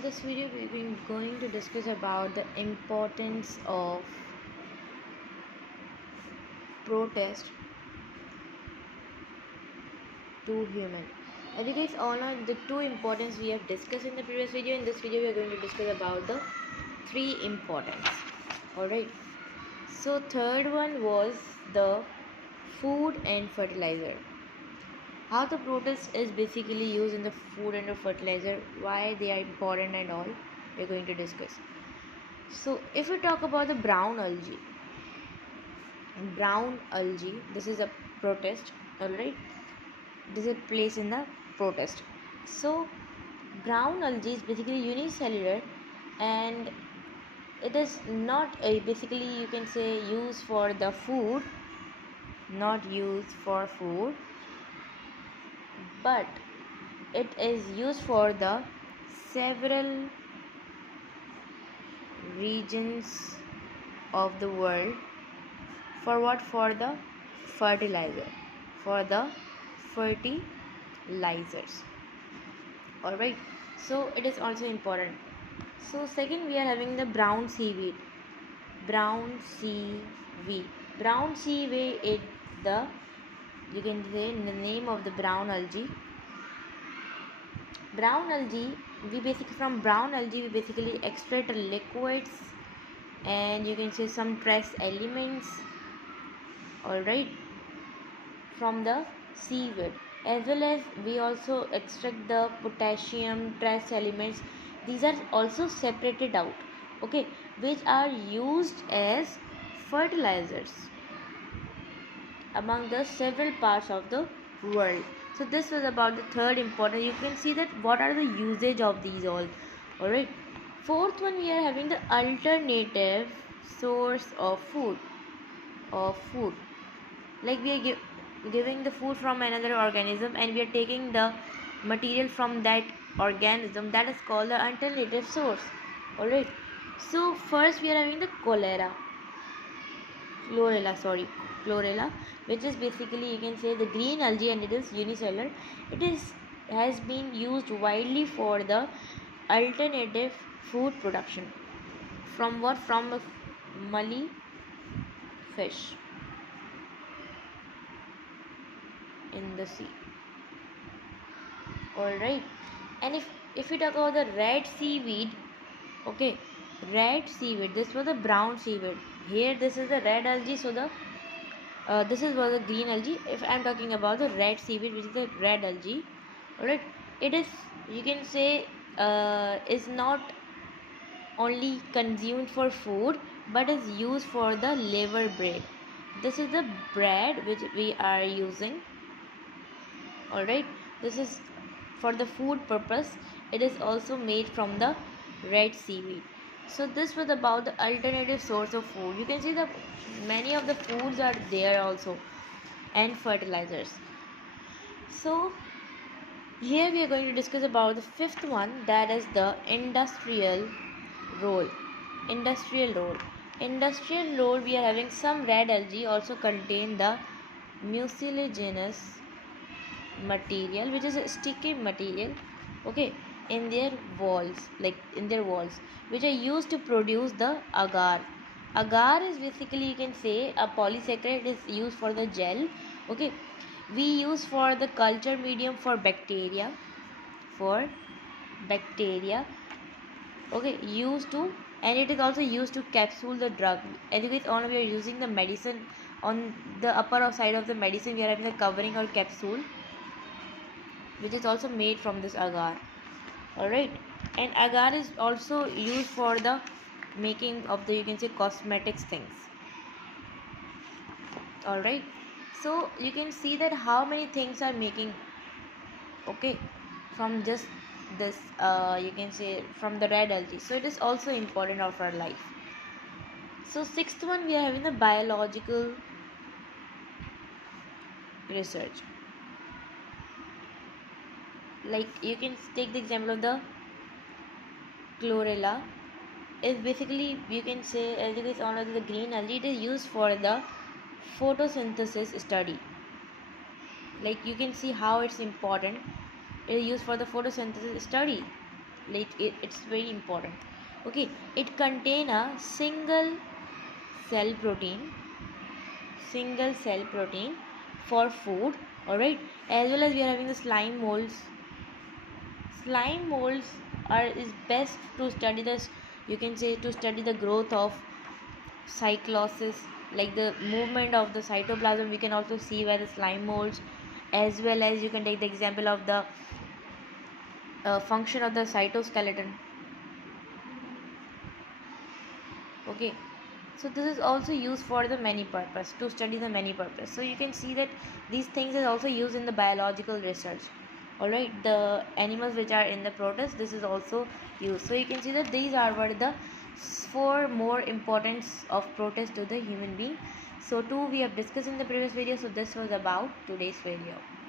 In this video we're going to discuss about the importance of protest to human. As you guys all know, the two importance we have discussed in the previous video. In this video we are going to discuss about the three importance. Alright. So third one was the food and fertilizer. How the protest is basically used in the food and the fertilizer, why they are important and all, we're going to discuss. So if we talk about the brown algae, this is a protest, alright. This is a place in the protest. So brown algae is basically unicellular, and it is not a basically you can say used for the food, not used for food, but it is used for the several regions of the world. For what? For the fertilizer, for the fertilizers. Alright, so it is also important. So second we are having the brown seaweed. Brown seaweed is the, you can say, the name of the brown algae. Brown algae, from brown algae we basically extract liquids, and you can say some trace elements, alright, from the seaweed, as well as we also extract the potassium trace elements. These are also separated out, okay, which are used as fertilizers among the several parts of the world. So this was about the third important. You can see that what are the usage of these alright. Fourth one, we are having the alternative source of food. Like we are giving the food from another organism, and we are taking the material from that organism. That is called the alternative source, alright. So first we are having the chlorella, which is basically, you can say, the green algae, and it is unicellular. It has been used widely for the alternative food production. From what? From a mully fish in the sea, alright. And if we talk about the red seaweed, okay, this was the brown seaweed. Here this is the red algae, so the this is was the green algae. If I am talking about the red seaweed, which is the red algae, alright, it is, you can say, is not only consumed for food, but is used for the liver bread. This is the bread which we are using, alright. This is for the food purpose. It is also made from the red seaweed. So this was about the alternative source of food. You can see that many of the foods are there also, and fertilizers. So here we are going to discuss about the fifth one, that is the industrial role. We are having some red algae also contain the mucilaginous material, which is a sticky material, okay, in their walls, which are used to produce the agar. Agar is basically, you can say, a polysaccharide. It is used for the gel, okay. We use for the culture medium for bacteria, okay, and it is also used to capsule the drug. Anyways, on we are using the medicine. On the upper side of the medicine we are having the covering or capsule, which is also made from this agar, alright. And agar is also used for the making of the, you can say, cosmetics things, alright. So you can see that how many things are making, okay, from just this you can say, from the red algae. So it is also important of our life. So sixth one, we are having the biological research. Like you can take the example of the chlorella. Is basically, you can say, as it is under the green algae, it is used for the photosynthesis study. Like you can see how it's important. It is used for the photosynthesis study, it's very important. Okay, it contain a cell protein single cell protein for food. All right, as well as we are having the slime molds. Slime molds are is best to study this, you can say, to study the growth of cyclosis, like the movement of the cytoplasm. We can also see where the slime molds, as well as you can take the example of the function of the cytoskeleton. Okay, so this is also used for the many purpose, to study the many purpose. So you can see that these things is also used in the biological research. All right, the animals which are in the protists, this is also used. So you can see that these are what the four more importance of protists to the human being. So two we have discussed in the previous video. So this was about today's video.